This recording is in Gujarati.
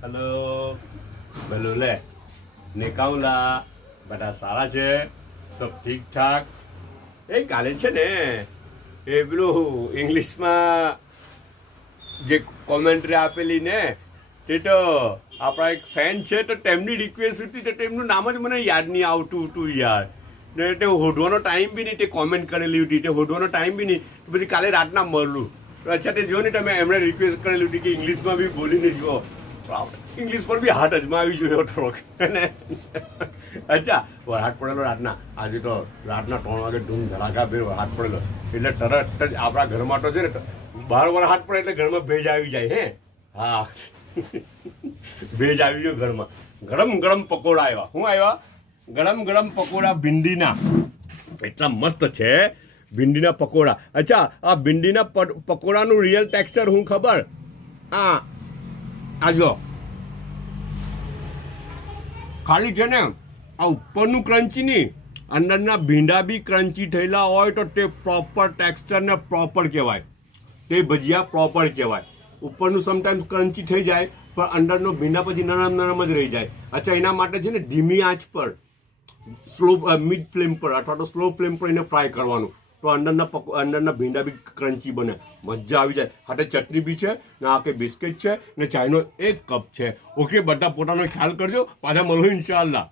હલો બોલો લે ને કાઉલા બધા સારા છે સબ ઠીક ઠાક એ કાલે છે ને એ પેલું ઇંગ્લિશમાં જે કોમેન્ટ્રી આપેલી ને તે તો આપણા એક ફેન છે તો તેમની રિક્વેસ્ટ હતી તો તેમનું નામ જ મને યાદ નહીં આવતું હતું યાર ને તે હોડવાનો ટાઈમ બી નહીં તે કોમેન્ટ કરેલી હતી તે હોડવાનો ટાઈમ બી નહીં પછી કાલે રાતના મળલું અચ્છા તે જો ને તમે એમણે રિક્વેસ્ટ કરેલી હતી કે ઇંગ્લિશમાં બી બોલીને જુઓ ઇંગ્લિશ પર બી હાથ અજમાવી જોઈએ થોડોક અચ્છા વરસાદ પડેલો રાતના આજે તો રાતના 3 વાગે ધૂમ ધડાકા ભેર વરસાદ પડેલો એટલે તરત જ આપણા ઘરમાં તો છે ને બહાર વરસાદ પડે એટલે ઘરમાં ભેજ આવી જાય હે હા ભેજ આવી ગયો ઘરમાં ગરમ ગરમ પકોડા આવ્યા શું આવ્યા ગરમ ગરમ પકોડા ભીંડીના એટલા મસ્ત છે ભીંડીના પકોડા અચ્છા આ ભીંડીના પકોડાનું રિયલ ટેક્સચર હું ખબર હા આ જો ખાલી છે ને આ ઉપરનું ક્રન્ચી નહીં અંદરના ભીંડા બી ક્રન્ચી થયેલા હોય તો તે પ્રોપર ટેક્સચર ને પ્રોપર કહેવાય તે ભજીયા પ્રોપર કહેવાય ઉપરનું સમટાઈમ્સ ક્રન્ચી થઈ જાય પણ અંદરનો ભીંડા પછી નરમ નરમ જ રહી જાય અચ્છા એના માટે છે ને ધીમી આંચ પર સ્લો મિડ ફ્લેમ પર અથવા તો સ્લો ફ્લેમ પર એને ફ્રાય કરવાનું તો અંદરના ભીંડા બી ક્રન્ચી બને મજા આવી જાય હાથે ચટણી બી છે ને આ કે બિસ્કિટ છે ને ચાયનો 1 કપ છે ઓકે બધા પોતાનો ખ્યાલ કરજો પાછા મળો ઇન્શાઅલ્લાહ